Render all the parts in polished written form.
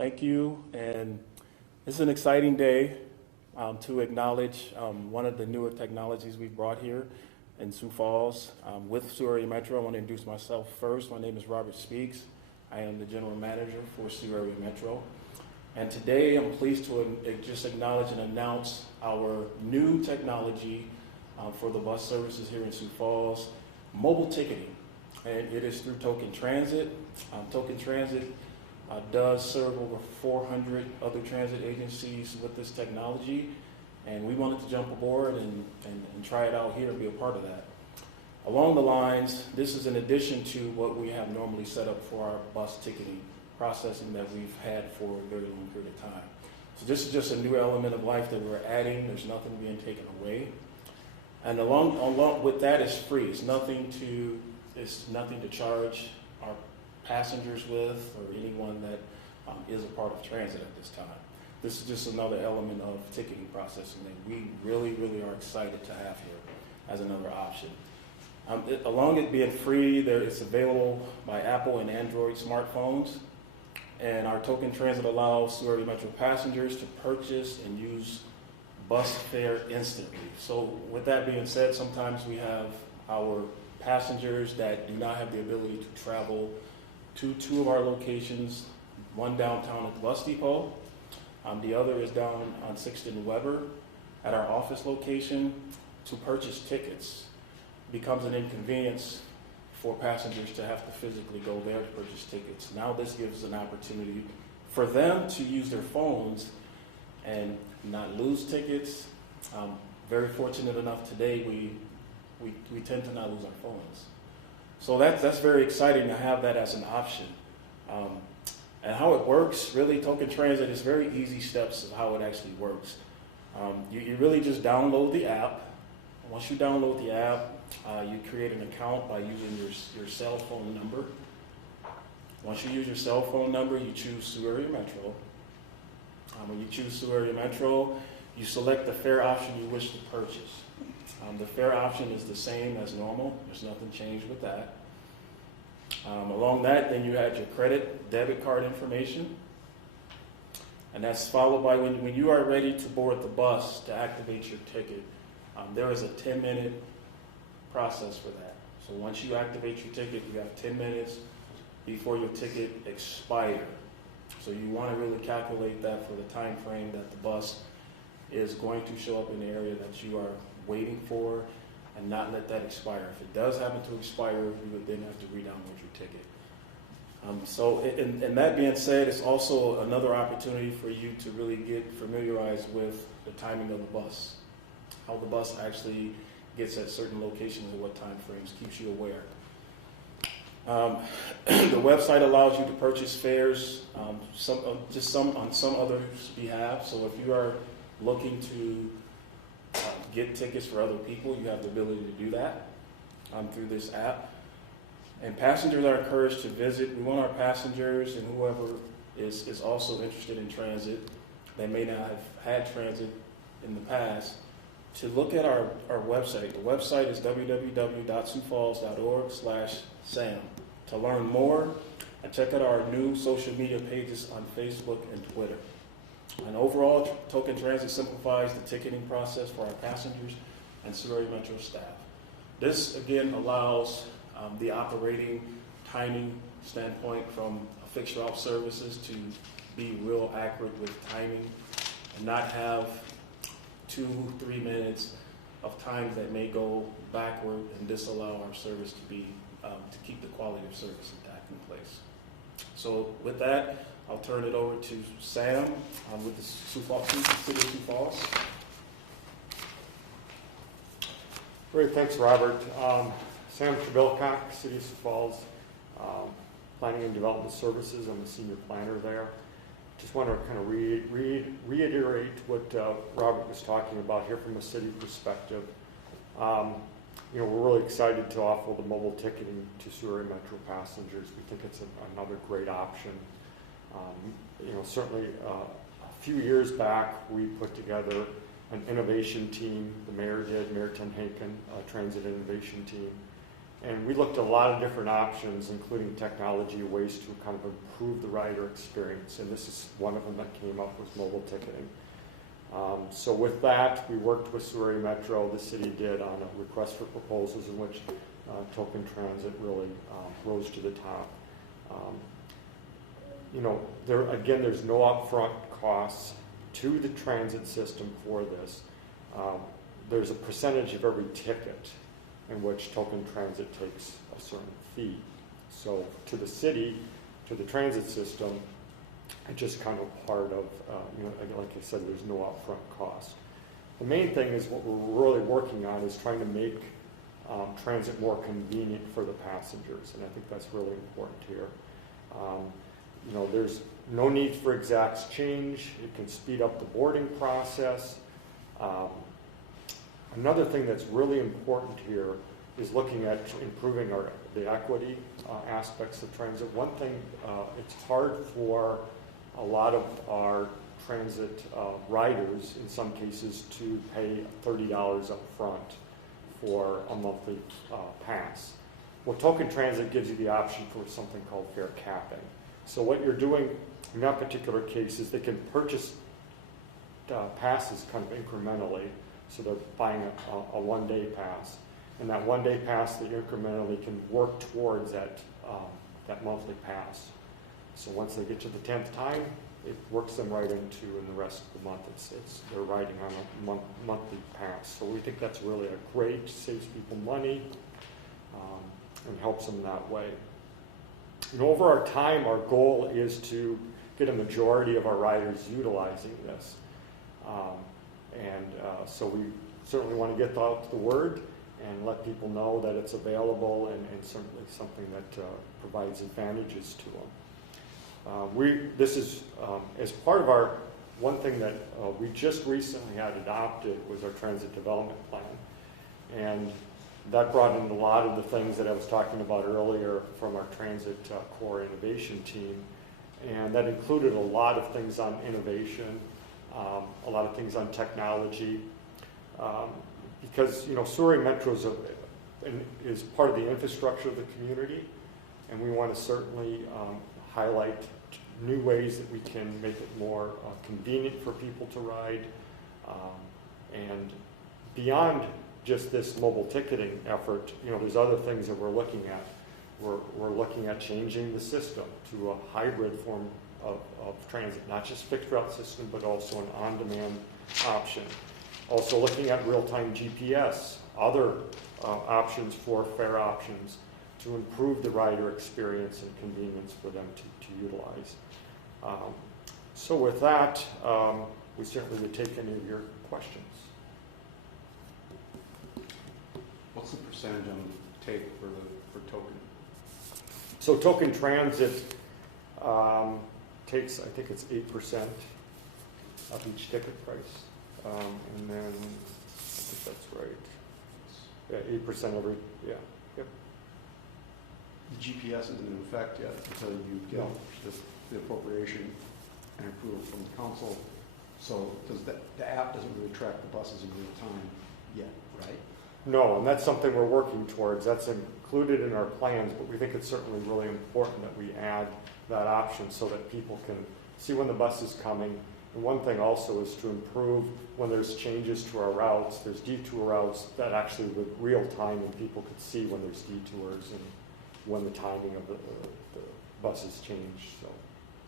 Thank you, and it's an exciting day to acknowledge one of the newer technologies we've brought here in Sioux Falls with Sioux Area Metro. I want to introduce myself first. My name is Robert Speaks. I am the General Manager for Sioux Area Metro. And today I'm pleased to just acknowledge and announce our new technology for the bus services here in Sioux Falls, mobile ticketing. And it is through Token Transit. Token Transit does serve over 400 other transit agencies with this technology, and we wanted to jump aboard and try it out here and be a part of that. Along the lines, this is in addition to what we have normally set up for our bus ticketing processing that we've had for a very long period of time. So this is just a new element of life that we're adding. There's nothing being taken away. And along with that, it's free. It's nothing to charge our passengers with or anyone that is a part of transit at this time. This is just another element of ticketing processing that we really, really are excited to have here as another option. Along it being free, it's available by Apple and Android smartphones. And our Token Transit allows Sioux Area Metro passengers to purchase and use bus fare instantly. So with that being said, sometimes we have our passengers that do not have the ability to travel to two of our locations, one downtown at the bus depot, the other is down on 6th and Weber at our office location. To purchase tickets becomes an inconvenience for passengers to have to physically go there to purchase tickets. Now this gives an opportunity for them to use their phones and not lose tickets. Very fortunate enough today, we tend to not lose our phones. So that's very exciting to have that as an option. And how it works, really, Token Transit is very easy steps of how it actually works. You really just download the app. Once you download the app, you create an account by using your cell phone number. Once you use your cell phone number, you choose Sioux Area Metro. When you choose Sioux Area Metro, you select the fare option you wish to purchase. The fare option is the same as normal. There's nothing changed with that. Along that, then you add your credit, debit card information. And that's followed by when you are ready to board the bus to activate your ticket. There is a 10-minute process for that. So once you activate your ticket, you have 10 minutes before your ticket expires. So you want to really calculate that for the time frame that the bus is going to show up in the area that you are waiting for, and not let that expire. If it does happen to expire, you would then have to re-download your ticket. And that being said, it's also another opportunity for you to really get familiarized with the timing of the bus, how the bus actually gets at certain locations and what time frames, keeps you aware. The website allows you to purchase fares on some others' behalf. So if you are looking to get tickets for other people, you have the ability to do that through this app. And passengers are encouraged to visit. We want our passengers and whoever is also interested in transit, they may not have had transit in the past, to look at our website. The website is www.siouxfalls.org/SAM to learn more and check out our new social media pages on Facebook and Twitter. And overall, Token Transit simplifies the ticketing process for our passengers and Sioux Area Metro staff. This, again, allows the operating timing standpoint from fixed route services to be real accurate with timing and not have 2-3 minutes of times that may go backward and disallow our service to be to keep the quality of service intact in place. So with that, I'll turn it over to Sam with the City of Sioux Falls. Great, thanks, Robert. Sam Trebilcock, City of Sioux Falls, Planning and Development Services. I'm the senior planner there. Just want to kind of reiterate what Robert was talking about here from a city perspective. We're really excited to offer the mobile ticketing to Sioux Area Metro passengers. We think it's another great option. Certainly a few years back, we put together an innovation team. The mayor did, Mayor Tim Hankin, a transit innovation team. And we looked at a lot of different options, including technology, ways to kind of improve the rider experience. And this is one of them that came up, was mobile ticketing. So with that, we worked with Surrey Metro, the city did, on a request for proposals in which Token Transit really rose to the top. There's no upfront costs to the transit system for this. There's a percentage of every ticket in which Token Transit takes a certain fee. So to the city, to the transit system, it's just kind of part of, like I said, there's no upfront cost. The main thing is what we're really working on is trying to make transit more convenient for the passengers, and I think that's really important here. There's no need for exact change. It can speed up the boarding process. Another thing that's really important here is looking at improving the equity aspects of transit. One thing, it's hard for a lot of our transit riders, in some cases, to pay $30 up front for a monthly pass. Well, Token Transit gives you the option for something called fare capping. So what you're doing in that particular case is they can purchase passes kind of incrementally. So they're buying a one-day pass. And that one-day pass, they incrementally can work towards that monthly pass. So once they get to the 10th time, it works them right into in the rest of the month. They're riding on a monthly pass. So we think that's really a great, saves people money, and helps them that way. Over our time, our goal is to get a majority of our riders utilizing this. So we certainly want to get out the word and let people know that it's available and certainly something that provides advantages to them. This is, as part of our, one thing that we just recently had adopted was our transit development plan. And that brought in a lot of the things that I was talking about earlier from our transit core innovation team. And that included a lot of things on innovation, a lot of things on technology, because Surrey Metro is part of the infrastructure of the community, and we want to certainly highlight new ways that we can make it more convenient for people to ride, and beyond just this mobile ticketing effort, there's other things that we're looking at. We're looking at changing the system to a hybrid form of transit, not just fixed route system, but also an on-demand option. Also looking at real-time GPS, other options for fare options to improve the rider experience and convenience for them to utilize. So with that, we certainly would take any of your questions. What's the percentage on the take for Token? So Token Transit takes, I think it's 8% of each ticket price. And then, I think that's right. Yeah, 8% every, yeah. Yep. The GPS isn't in effect yet until you get the appropriation and approval from the council. So the app doesn't really track the buses in real time yet, right? No, and that's something we're working towards. That's included in our plans, but we think it's certainly really important that we add that option so that people can see when the bus is coming. And one thing also is to improve when there's changes to our routes. There's detour routes that actually with real time, and people could see when there's detours and when the timing of the buses change.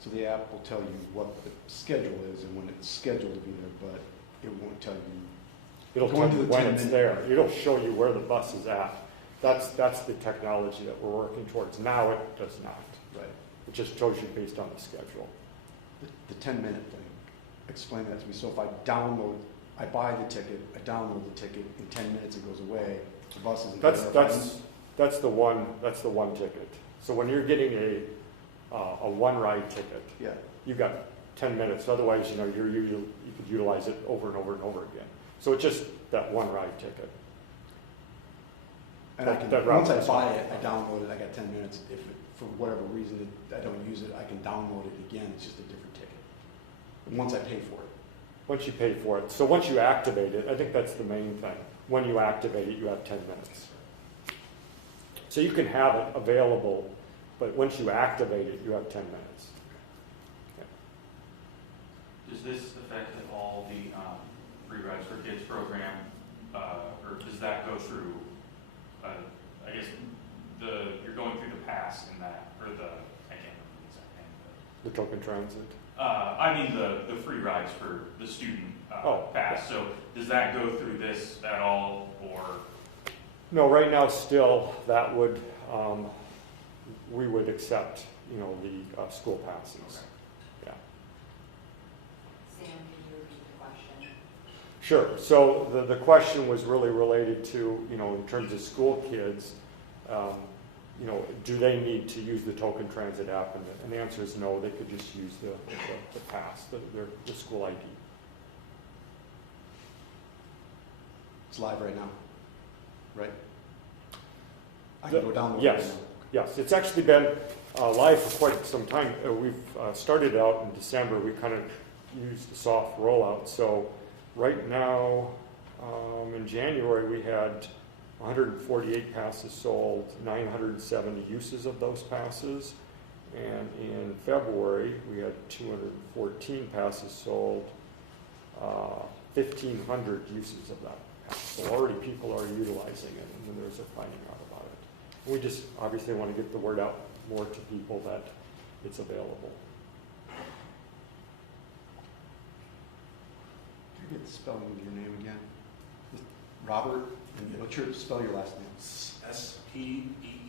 So the app will tell you what the schedule is and when it's scheduled to be there, but it won't tell you. It'll tell you when it's there. It'll show you where the bus is at. That's the technology that we're working towards. Now it does not. Right. It just shows you based on the schedule. The 10-minute thing. Explain that to me. So if I buy the ticket, I download the ticket, in 10 minutes it goes away. The bus isn't there. That's the one ticket. So when you're getting a one ride ticket, yeah, you've got 10 minutes. Otherwise, you could utilize it over and over and over again. So it's just that one ride ticket. And once I buy it, I download it, I got 10 minutes. If for whatever reason I don't use it, I can download it again. It's just a different ticket. And once I pay for it. Once you pay for it. So once you activate it, I think that's the main thing. When you activate it, you have 10 minutes. So you can have it available, but once you activate it, you have 10 minutes. Does this affect at all the Free Rides for Kids program, or does that go through, I guess, you're going through the pass in that, or I can't remember the exact name. The token transit. I mean the free rides for the student pass. So does that go through this at all, or? No, right now still that would, we would accept, the school passes. Okay. Yeah. Sam, can you repeat the question? Sure. So the question was really related to, in terms of school kids, do they need to use the token transit app? And the answer is no, they could just use the pass, the school ID. It's live right now, right? I can go down. Yes, it's actually been live for quite some time. We've started out in December. We kind of used a soft rollout. So right now, in January, we had 148 passes sold, 970 uses of those passes. And in February, we had 214 passes sold, 1,500 uses of that pass. So already people are utilizing it, and then there's a finding out about it. We just obviously want to get the word out more to people that it's available. Can I get the spelling of your name again? Robert, and spell your last name? S-P-E-E